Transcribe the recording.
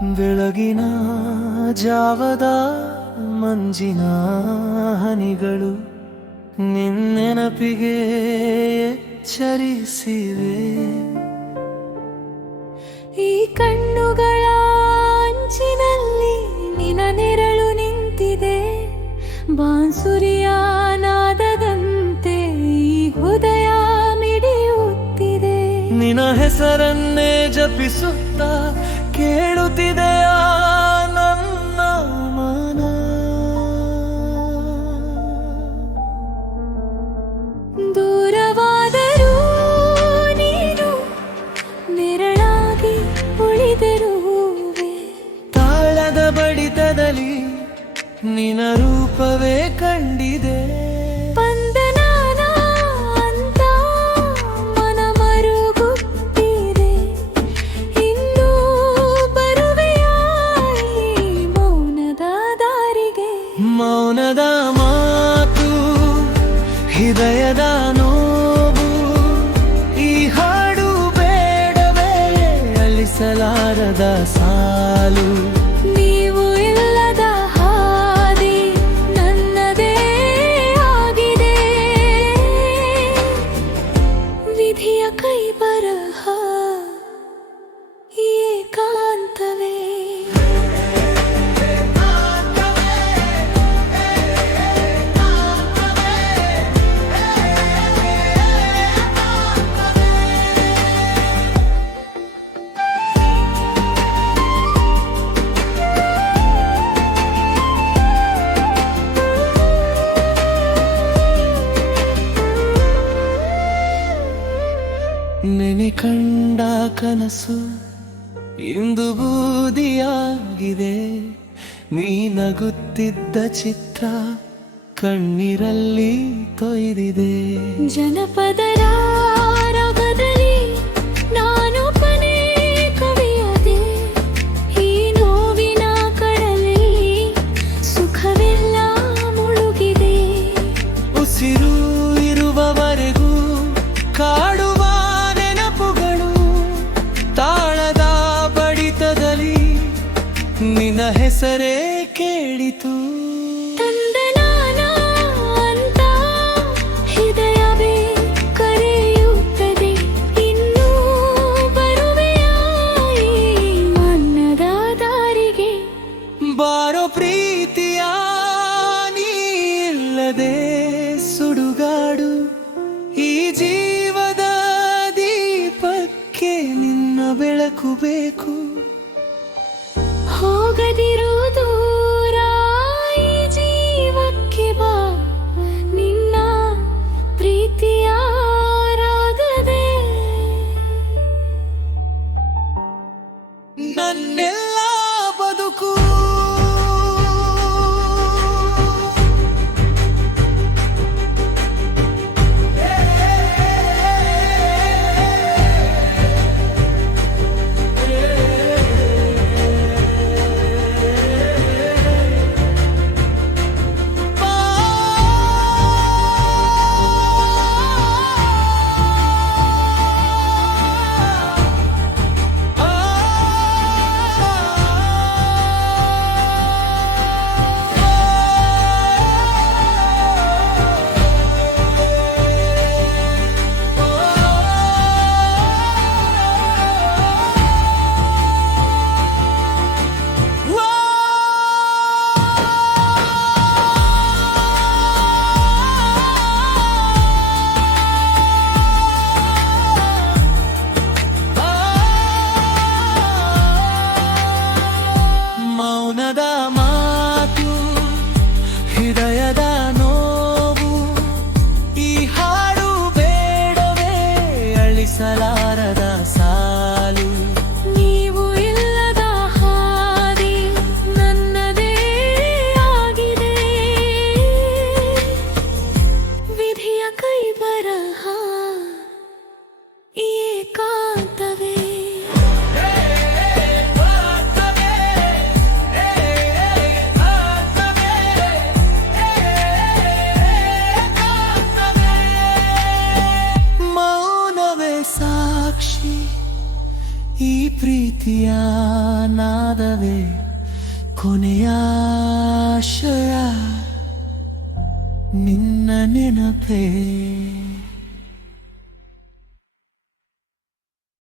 ಬೆಳಗಿನ ಜಾವದ ಮಂಜಿನ ಹನಿಗಳು ನಿನ್ನೆನಪಿಗೆ ಎಚ್ಚರಿಸಿವೆ. ಈ ಕಣ್ಣುಗಳ ಅಂಚಿನಲ್ಲಿ ನಿನ ನೆರಳು ನಿಂತಿದೆ. ಬಾನ್ಸುರಿಯ ನಾದದಂತೆ ಈ ಹೃದಯ ಮಿಡಿಯುತ್ತಿದೆ. ನಿನ ಹೆಸರನ್ನೇ ಜಪಿಸುತ್ತಾ ಕೇಳುತ್ತಿದೆಯ ನನ್ನ ಮನ. ದೂರವಾದರೂ ನೀನು ನೆರಳಾಗಿ ಉಳಿದಿರುವೆ. ತಾಳದ ಬಡಿತದಲ್ಲಿ ನಿನ ರೂಪವೇ ಕಂಡಿದೆ. ಬಂಧನಾನ ಅಂತ ಮನ ಮರುಗುತ್ತಿದೆ. ಇನ್ನೂ ಬರುವೆಯಾ ಈ ಮೌನದ ದಾರಿಗೆ? ಮೌನದ ಮಾತು ಹೃದಯದ ನೋವು. ಈ ಹಾಡು ಬೇಡವೇ ಅಳಿಸಲಾರದ ಸಾಲು. ನೀವು ಇಲ್ಲದ ಹಾದಿ ನನ್ನದೇ ಆಗಿದೆ. ವಿಧಿಯ ಕೈ ಬರಹ ಈ ಏಕಾಂತವೇ. ನೆನೆ ಕಂಡ ಕನಸು ಇಂದು ಬೂದಿಯಾಗಿದೆ. ನೀ ನಗುತ್ತಿದ್ದ ಚಿತ್ರ ಕಣ್ಣೀರಲ್ಲಿ ತೊಯ್ದಿದೆ. ಜನಪದ ರಾಗದಲ್ಲಿ ನಾನು ಕೊನೆ ಕವಿಯದೆ. ಈ ನೋವಿನ ಕಡಲಲ್ಲಿ ಸುಖವೆಲ್ಲ ಮುಳುಗಿದೆ. ಉಸಿರು ಇರುವವರೆಗೂ ಕಾಡುವ ನೆನಪುಗಳು. ತಾಳದ ಬಡಿತದಲ್ಲಿ ನಿನ್ನ ಹೆಸರೇ ಕೇಳಿತು. ತಂದನಾನ ಅಂತ ಹೃದಯವೇ ಕರೆಯುತ್ತದೆ. ಇನ್ನೂ ಬರುವೆಯಾ ಈ ಮನ್ನದ ದಾರಿಗೆ? ಬಾರೋ ಪ್ರೀತಿಯ ನೀ ಇಲ್ಲದೆ ಸುಡುಗಾಡು. ಈ ಜೀವದ ದೀಪಕ್ಕೆ ನಿನ್ನ ಬೆಳಕು ಬೇಕು. ಹೋಗದಿರು ದೂರ ಈ ಜೀವಕ್ಕೆ ಬಾ. ನಿನ್ನ ಪ್ರೀತಿಯ ರಾಗವೇ ನನ್ನೆಲ್ಲ ಬದುಕು. ಮೌನದ ಮಾತು ಹೃದಯದ ನೋವು. ಈ ಹಾಡು ಬೇಡವೇ ಅಳಿಸಲಾರದ ಸಾಲು. ನೀವು ಇಲ್ಲದ ಹಾದಿ ನನ್ನದೇ ಆಗಿದೆ. ವಿಧಿಯ ಕೈ ಬರಹ ಈ ಏಕಾಂತವೇ. ಮೌನವೇ ಸಾಕ್ಷಿ ಈ ಪ್ರೀತಿಯ ನಾದವೇ ಕೊನೆಯಾಶಯ ನಿನ್ನ ನೆನಪೇ